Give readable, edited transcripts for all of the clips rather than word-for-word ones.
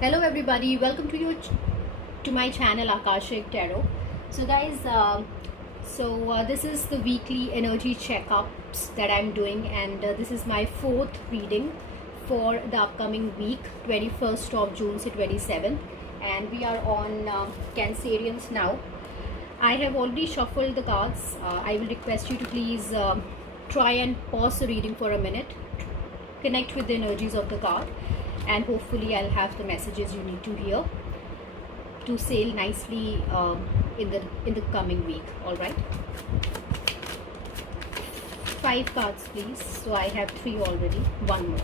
Hello everybody, welcome to my channel Akashic Tarot. So guys, this is the weekly energy checkups that I'm doing, and this is my fourth reading for the upcoming week, 21st of June to 27th, and we are on Cancerians now. I have already shuffled the cards. I will request you to please try and pause the reading for a minute, connect with the energies of the card, and hopefully I'll have the messages you need to hear to sail nicely in the coming week. All right, 5 cards please. So I have 3 already. One more.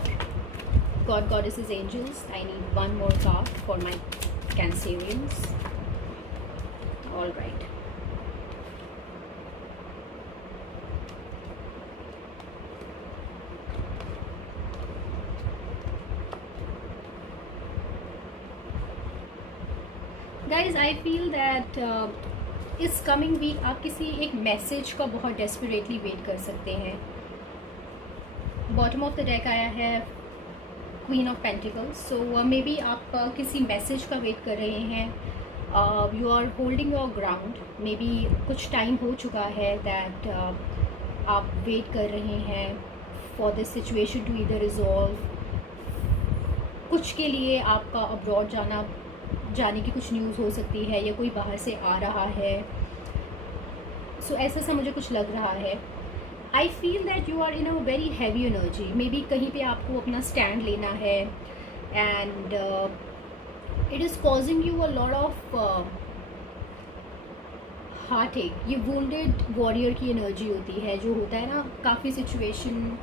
God, goddesses, angels, I need one more card for my Cancerians. All right. Guys I feel that इस coming week आप किसी एक message का बहुत desperately wait कर सकते हैं. Bottom of the deck आया है queen of pentacles. So maybe आप किसी मैसेज का वेट कर रहे हैं. You are holding your ground. Maybe कुछ टाइम हो चुका है दैट आप वेट कर रहे हैं फॉर दिस सिचुएशन टू इधर रिजॉल्व. कुछ के लिए आपका अब्रॉड जाने की कुछ न्यूज़ हो सकती है, या कोई बाहर से आ रहा है. सो ऐसा सा मुझे कुछ लग रहा है. I feel that you are in a very heavy energy. Maybe कहीं पे आपको अपना स्टैंड लेना है, and it is causing you a lot of heartache. ये वुंडेड वॉरियर की एनर्जी होती है, जो होता है ना, काफ़ी सिचुएशन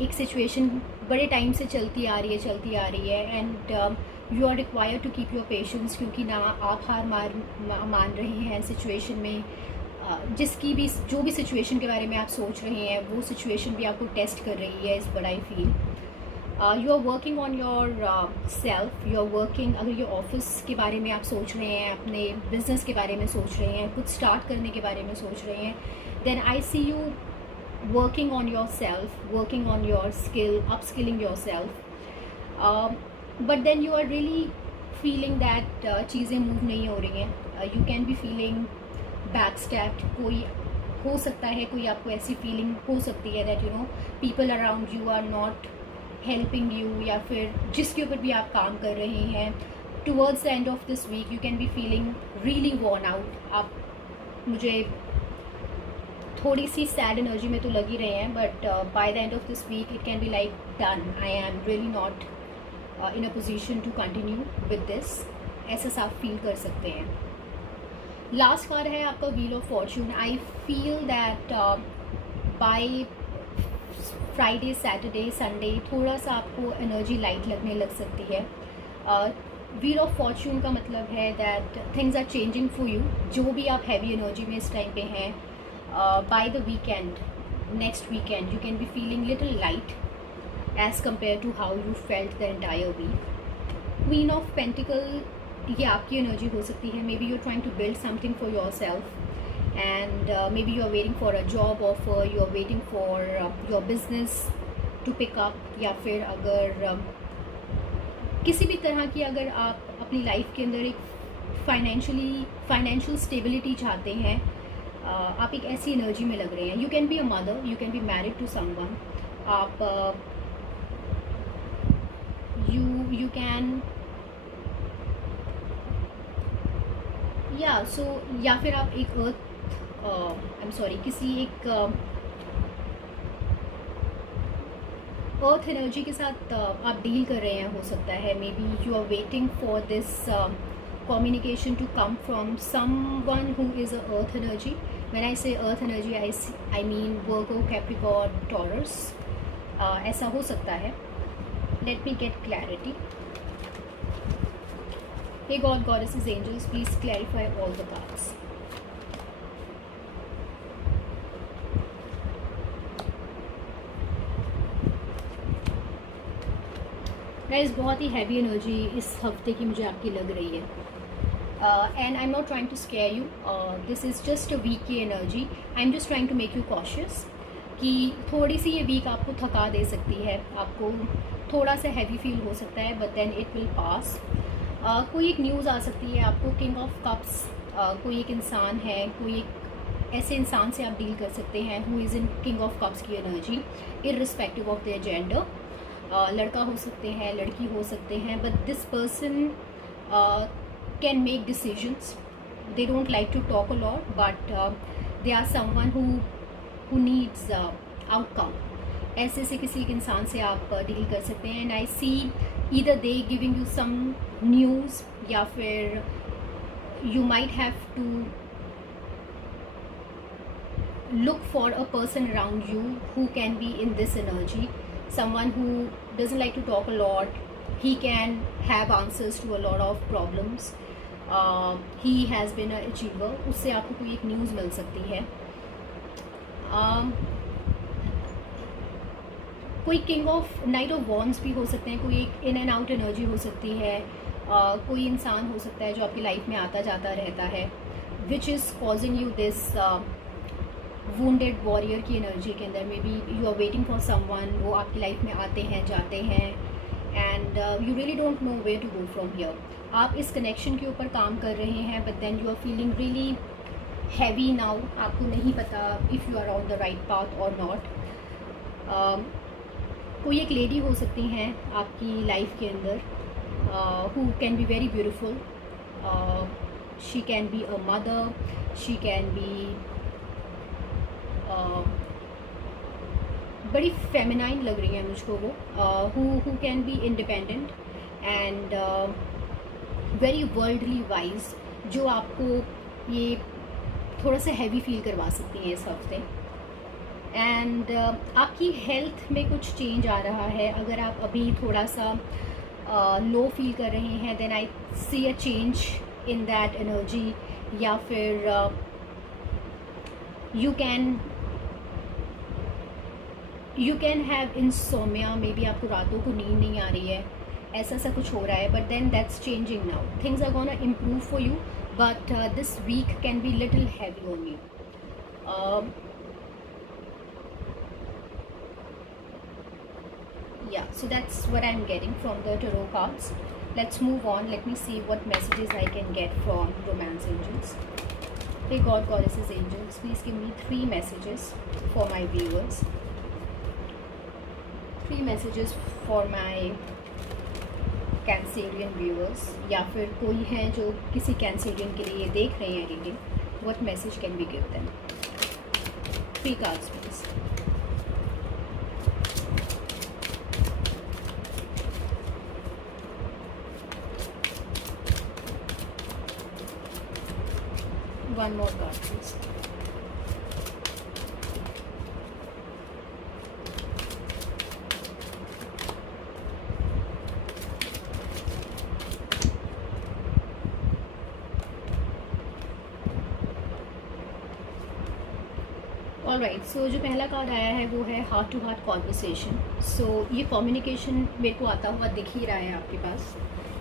एक सिचुएशन बड़े टाइम से चलती आ रही है, and you are required to keep your patience, क्योंकि ना आप हार मान रहे हैं सिचुएशन में. जो भी सिचुएशन के बारे में आप सोच रहे हैं, वो सिचुएशन भी आपको टेस्ट कर रही है. इस but I feel you are working on yourself. You are working, अगर ये ऑफिस के बारे में आप सोच रहे हैं, अपने बिजनेस के बारे में सोच रहे हैं, कुछ स्टार्ट करने के बारे में सोच रहे हैं, then I see you working on yourself, working on your skill, upskilling yourself, but then you are really feeling that चीज़ें मूव नहीं हो रही हैं. You can be feeling backstabbed. कोई हो सकता है, कोई आपको ऐसी फीलिंग हो सकती है that you know people around you are not helping you, या फिर जिसके ऊपर भी आप काम कर रहे हैं, towards the end of this week you can be feeling really worn out. आप मुझे थोड़ी सी सैड एनर्जी में तो लग ही रहे हैं, but by the end of this week it can be like done. I am really not in a position to continue with this. ऐसा आप फील कर सकते हैं. लास्ट कार्ड है आपका wheel of Fortune. I feel that by Friday, Saturday, Sunday थोड़ा सा आपको एनर्जी लाइट लगने लग सकती है. व्हील ऑफ फॉर्चून का मतलब है that things are changing for you. जो भी आप हैवी एनर्जी में इस टाइम पे हैं, by the weekend, next weekend, you can be feeling little light as compared to how you felt the entire week. Queen of Pentacle, ये आपकी energy हो सकती है. Maybe you are trying to build something for yourself, and maybe you are waiting for a job offer, you are waiting for your business to pick up, या फिर अगर किसी भी तरह की, अगर आप अपनी लाइफ के अंदर एक फाइनेंशियल स्टेबिलिटी चाहते हैं, आप एक ऐसी एनर्जी में लग रहे हैं. You can be a mother, you can be married to someone. आप यू कैन या फिर आप एक किसी एक अर्थ एनर्जी के साथ आप डील कर रहे हैं, हो सकता है. Maybe you are waiting for this communication to come from someone who is a earth energy. When I say earth energy, I mean Virgo, Capricorn, Taurus. ऐसा हो सकता है. Let me get clarity. Hey God, goddesses, angels, please clarify all the cards. Guys, बहुत ही heavy energy इस हफ्ते की मुझे आपकी लग रही है. And I'm not trying to scare you. This is just a weekly energy. I'm just trying to make you cautious. कि थोड़ी सी ये वीक आपको थका दे सकती है, आपको थोड़ा सा हैवी फील हो सकता है, but then it will pass. कोई एक न्यूज़ आ सकती है आपको, किंग ऑफ कप्स, कोई एक इंसान है, कोई एक ऐसे इंसान से आप डील कर सकते हैं who is in king of cups की energy, irrespective of their gender. लड़का हो सकते हैं, लड़की हो सकते हैं, but this person can make decisions. They don't like to talk a lot, but they are someone who needs outcome. ऐसे से किसी एक इंसान से आप डील कर सकते हैं। And I see either they giving you some news, या फिर you might have to look for a person around you who can be in this energy, someone who doesn't like to talk a lot. He can have answers to a lot of problems. He has been an achiever. उससे आपको कोई एक news मिल सकती है। कोई king of night of wands भी हो सकते हैं, कोई एक इन एंड आउट एनर्जी हो सकती है। कोई इंसान हो सकता है जो आपकी लाइफ में आता जाता रहता है, which is causing you this wounded warrior की एनर्जी के अंदर। Maybe you are waiting for someone, वो आपकी लाइफ में आते हैं जाते हैं, and you really don't know where to go from here. आप इस कनेक्शन के ऊपर काम कर रहे हैं, but then you are feeling really heavy now. आपको नहीं पता if you are on the right path और नॉट। कोई एक लेडी हो सकती हैं आपकी लाइफ के अंदर, who can be very beautiful. She can be a mother, she can be बड़ी फेमिनाइन लग रही है मुझको वो, who can be independent and very worldly wise, जो आपको ये थोड़ा सा हैवी फील करवा सकती हैं इस हफ्ते। एंड आपकी हेल्थ में कुछ चेंज आ रहा है। अगर आप अभी थोड़ा सा लो फील कर रहे हैं, then I see a change in that energy. या फिर you can have insomnia, maybe आपको रातों को नींद नहीं आ रही है, ऐसा सा कुछ हो रहा है, but then that's changing now. Things are gonna improve for you, but this week can be little heavy on you. Yeah, so that's what I'm getting from the tarot cards. Let's move on. Let me see what messages I can get from romance angels. Hey God, goddesses, angels, please give me 3 messages for my viewers. 3 messages for my Cancerian viewers. या फिर कोई है जो किसी Cancerian के लिए ये देख रहे हैं reading, what message can we give them? 3 cards please. One more card please. Alright, so जो पहला कार्ड आया है वो है heart to heart conversation. So ये कम्युनिकेशन मेरे को आता हुआ दिख ही रहा है आपके पास।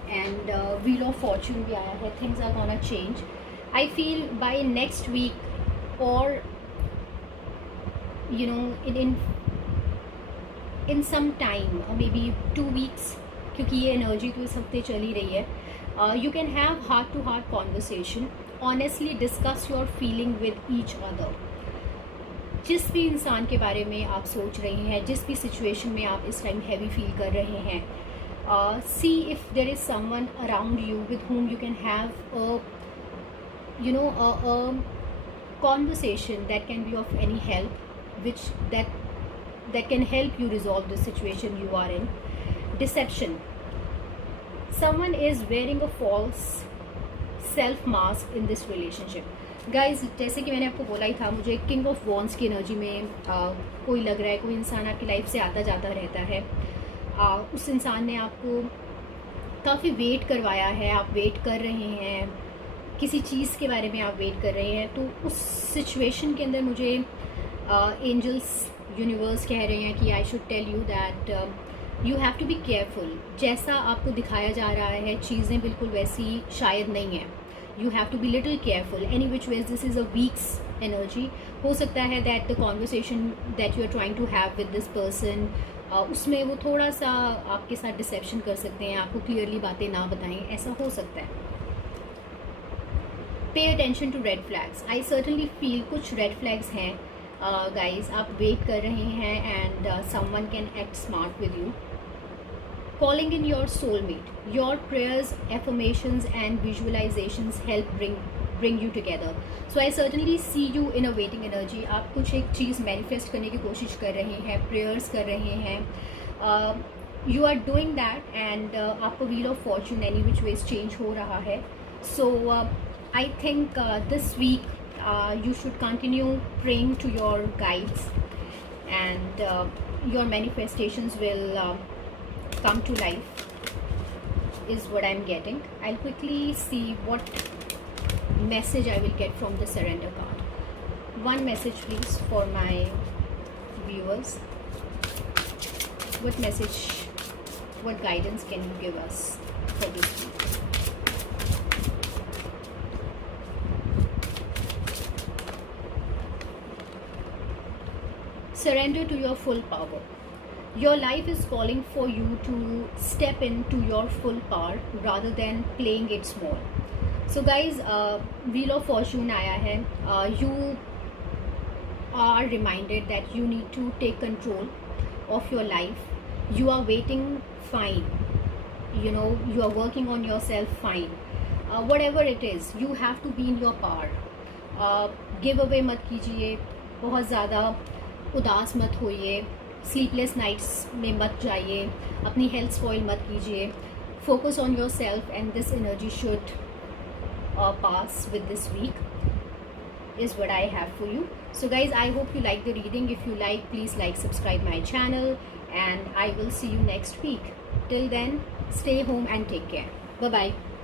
एंड व्हील ऑफ फॉर्चून भी आया है। Things are gonna change. I feel by next week और you know in some time, maybe 2 weeks, क्योंकि ये एनर्जी तो इस हफ्ते चल ही रही है। You can have heart to heart conversation, honestly discuss your feeling with each other. जिस भी इंसान के बारे में आप सोच रहे हैं, जिस भी सिचुएशन में आप इस टाइम हैवी फील कर रहे हैं, सी if there is someone around you with whom you can have a conversation that can be of any help, that can help you resolve the situation you are in. Deception. Someone is wearing a false self mask in this relationship. Guys, जैसे कि मैंने आपको बोला ही था, मुझे king of wands की energy में कोई लग रहा है, कोई इंसान आपकी लाइफ से आता जाता रहता है। उस इंसान ने आपको काफ़ी वेट करवाया है, आप वेट कर रहे हैं, किसी चीज़ के बारे में आप वेट कर रहे हैं। तो उस सिचुएशन के अंदर मुझे एंजल्स यूनिवर्स कह रहे हैं कि I should tell you that you have to be careful. जैसा आपको दिखाया जा रहा है चीज़ें बिल्कुल वैसी शायद नहीं है। you have to be little careful. Any which ways this is a week's energy. हो सकता है that the conversation that you are trying to have with this person उसमें वो थोड़ा सा आपके साथ डिसेप्शन कर सकते हैं, आपको क्लियरली बातें ना बताएं, ऐसा हो सकता है. Pay attention to red flags. I certainly feel कुछ रेड फ्लैग्स हैं गाइज. आप वेट कर रहे हैं and someone can act smart with you. Calling in your soulmate. Your prayers, affirmations and visualizations help bring you together. So I certainly see you in a waiting energy. आप कुछ एक चीज़ manifest करने की कोशिश कर रहे हैं, prayers कर रहे हैं. You are doing that and आपको wheel of fortune any which ways change हो रहा है. So I think this week you should continue praying to your guides and your manifestations will come to life is what I'm getting. I'll quickly see what message I will get from the surrender card. One message please for my viewers. What message, what guidance can you give us for this week? Surrender to your full power. Your life is calling for you to step into your full power rather than playing it small. So guys, Wheel of Fortune आया है. You are reminded that you need to take control of your life. You are waiting, fine. You know, you are working on yourself, fine. Whatever it is, you have to be in your power. Give away मत कीजिए, बहुत ज़्यादा उदास मत होइए, sleepless nights में मत जाइए, अपनी हेल्थ स्पॉइल मत कीजिए. Focus on yourself and this energy should pass with this week is what I have for you. So guys, I hope you like the reading. If you like, please like, subscribe my channel and I will see you next week. Till then, stay home and take care. Bye bye.